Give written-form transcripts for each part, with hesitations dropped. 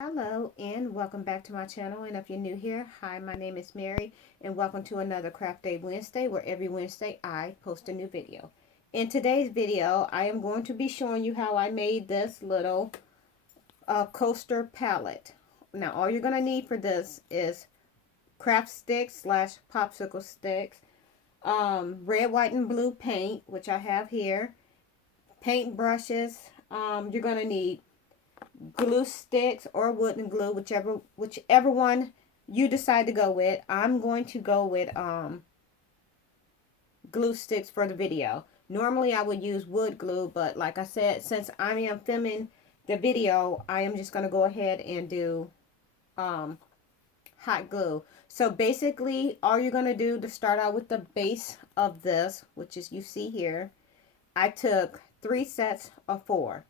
Hello and welcome back to my channel, and if you're new here, hi, my name is Mary and welcome to another Craft Day Wednesday, where every Wednesday I post a new video. In today's video I am going to be showing you how I made this little coaster palette. Now all you're going to need for this is craft sticks slash popsicle sticks, red, white, and blue paint, which I have here, paint brushes. You're going to need glue sticks or wooden glue, whichever one you decide to go with. I'm going to go with glue sticks for the video. Normally I would use wood glue, but like I said, since I am filming the video, I am just going to go ahead and do hot glue. So basically all you're going to do to start out with the base of this, which is you see here, I took 3 sets of 4.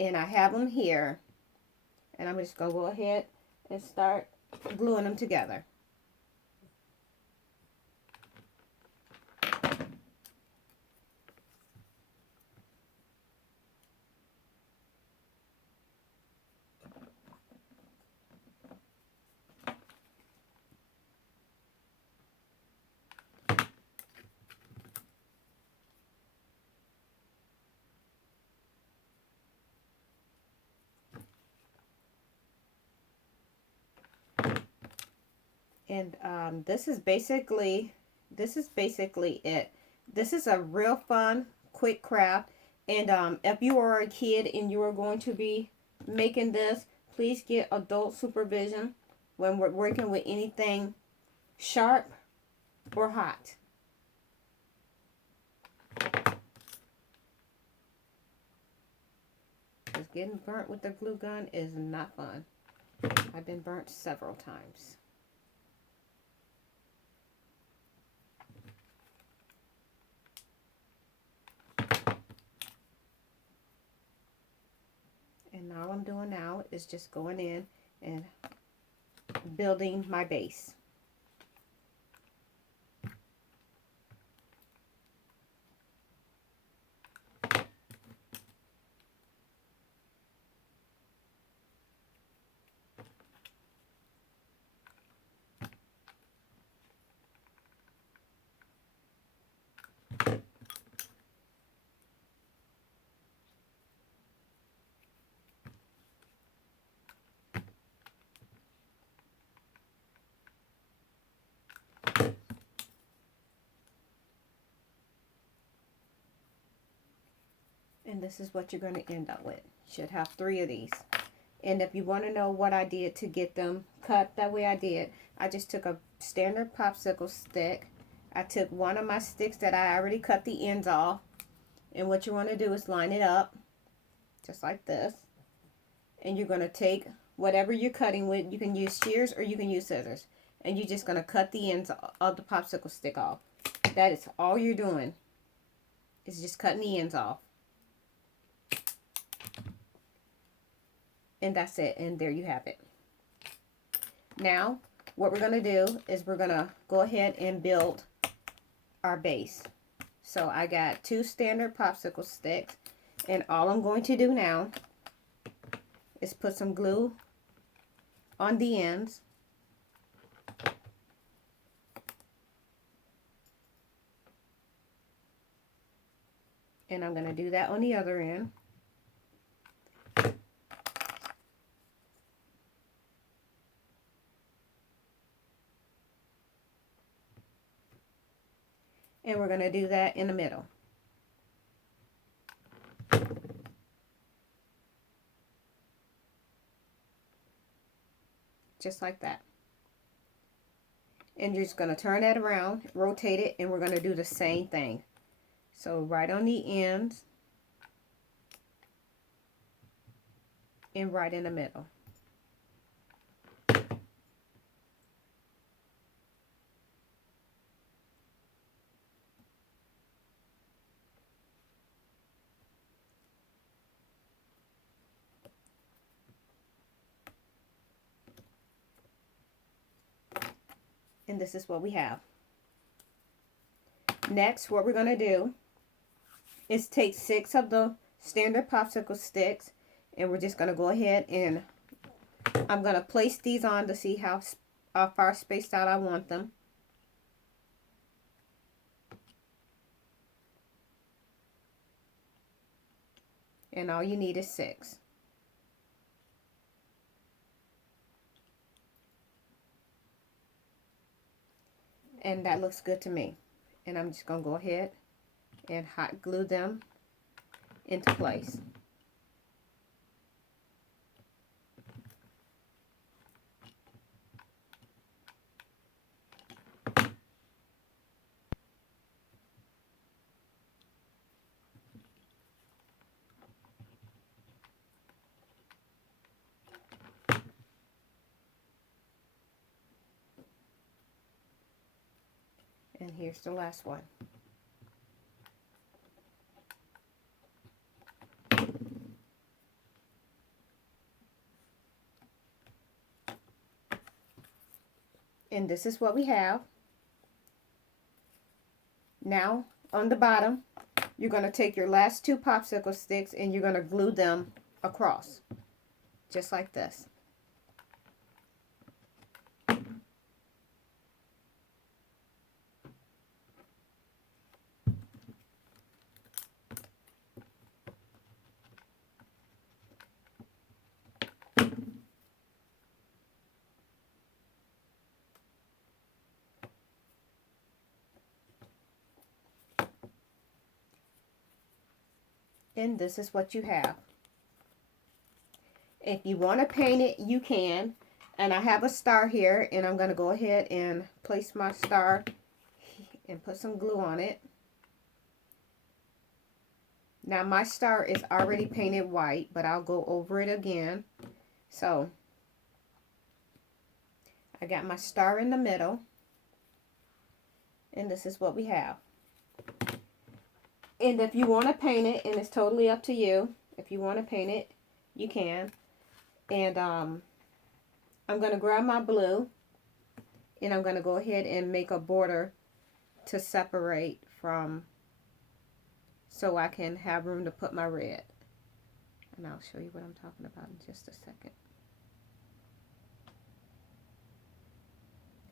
And I have them here, and I'm just going to go ahead and start gluing them together. And this is basically it. This is a real fun, quick craft. And if you are a kid and you are going to be making this, please get adult supervision when we're working with anything sharp or hot. Because getting burnt with the glue gun is not fun. I've been burnt several times. And all I'm doing now is just going in and building my base. And this is what you're going to end up with. You should have 3 of these. And if you want to know what I did to get them cut that way I did, I just took a standard popsicle stick. I took one of my sticks that I already cut the ends off. And what you want to do is line it up, just like this. And you're going to take whatever you're cutting with. You can use shears or you can use scissors. And you're just going to cut the ends of the popsicle stick off. That is all you're doing. Is just cutting the ends off. And that's it, and there you have it. Now what we're going to do is we're going to go ahead and build our base. So I got 2 standard popsicle sticks, and all I'm going to do now is put some glue on the ends. And I'm going to do that on the other end. And we're going to do that in the middle. Just like that. And you're just going to turn that around, rotate it, and we're going to do the same thing. So right on the ends and right in the middle. And this is what we have. Next, what we're going to do is take 6 of the standard popsicle sticks, and we're just going to go ahead and I'm going to place these on to see how far spaced out I want them. And all you need is 6. And that looks good to me. And I'm just going to go ahead and hot glue them into place. And here's the last one. And this is what we have. Now, on the bottom, you're going to take your last 2 popsicle sticks and you're going to glue them across, just like this. And this is what you have. If you want to paint it, you can. And I have a star here, and I'm going to go ahead and place my star and put some glue on it. Now my star is already painted white, but I'll go over it again. So I got my star in the middle, and this is what we have. And if you want to paint it, and it's totally up to you, if you want to paint it, you can. And I'm going to grab my blue, and I'm going to go ahead and make a border to separate from, so I can have room to put my red. And I'll show you what I'm talking about in just a second.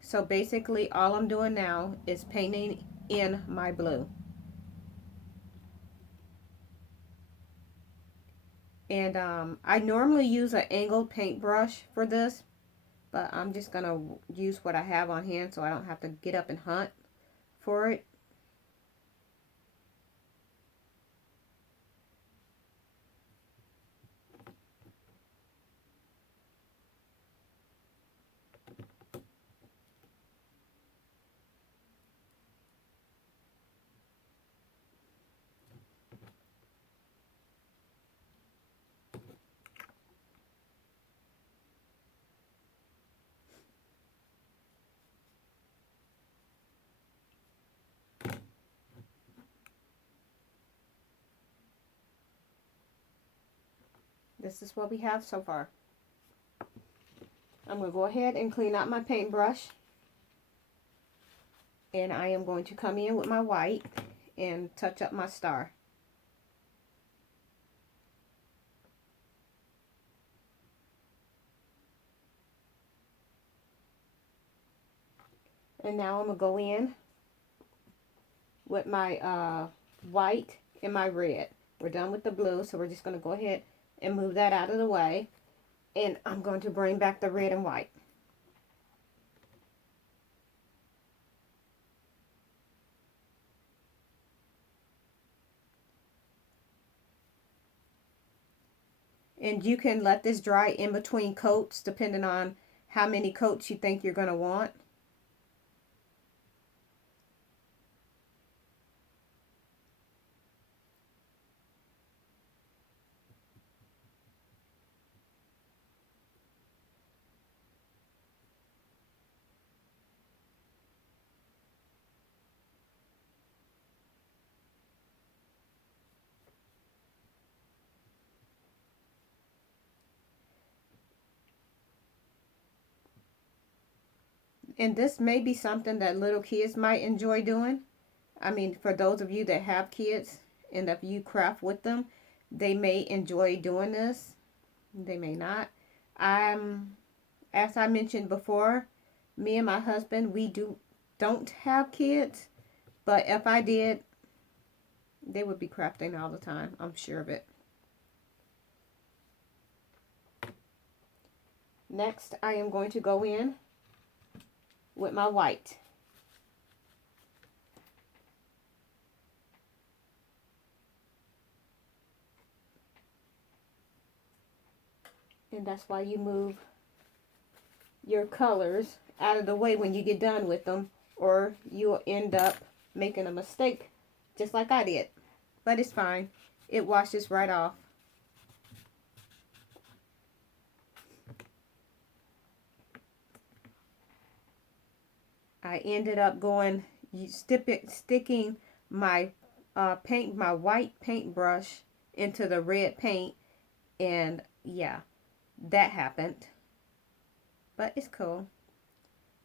So basically all I'm doing now is painting in my blue. And I normally use an angled paintbrush for this, but I'm just going to use what I have on hand so I don't have to get up and hunt for it. This is what we have so far. I'm going to go ahead and clean out my paintbrush. And I am going to come in with my white and touch up my star. And now I'm going to go in with my white and my red. We're done with the blue, so we're just going to go ahead and move that out of the way. And I'm going to bring back the red and white. And you can let this dry in between coats depending on how many coats you think you're going to want. And this may be something that little kids might enjoy doing. I mean, for those of you that have kids and if you craft with them, they may enjoy doing this. They may not. as I mentioned before, me and my husband, we don't have kids, but if I did, they would be crafting all the time. I'm sure of it. Next, I am going to go in with my white. And that's why you move your colors out of the way when you get done with them, or you'll end up making a mistake just like I did. But it's fine. It washes right off. I ended up going sticking my my white paintbrush into the red paint, and yeah, that happened. But it's cool.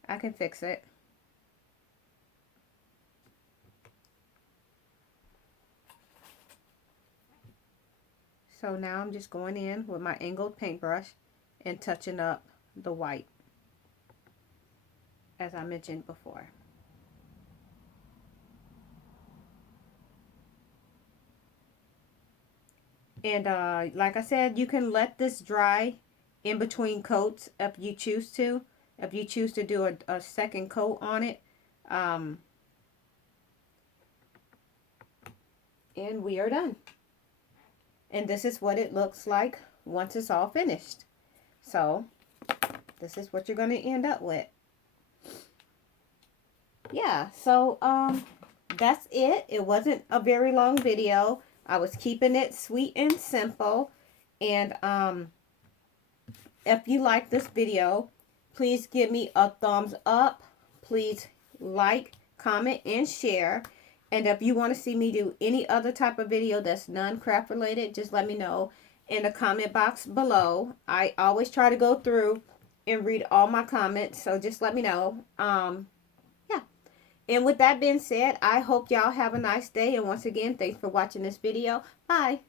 I can fix it. So now I'm just going in with my angled paintbrush and touching up the white, as I mentioned before. And like I said, you can let this dry in between coats if you choose to. If you choose to do a second coat on it. And we are done. And this is what it looks like once it's all finished. So this is what you're going to end up with. Yeah, so that's it. It wasn't a very long video. I was keeping it sweet and simple. And if you like this video, please give me a thumbs up. Please like, comment, and share. And if you want to see me do any other type of video that's non-craft related, just let me know in the comment box below. I always try to go through and read all my comments, so just let me know. Yeah. And with that being said, I hope y'all have a nice day. And once again, thanks for watching this video. Bye.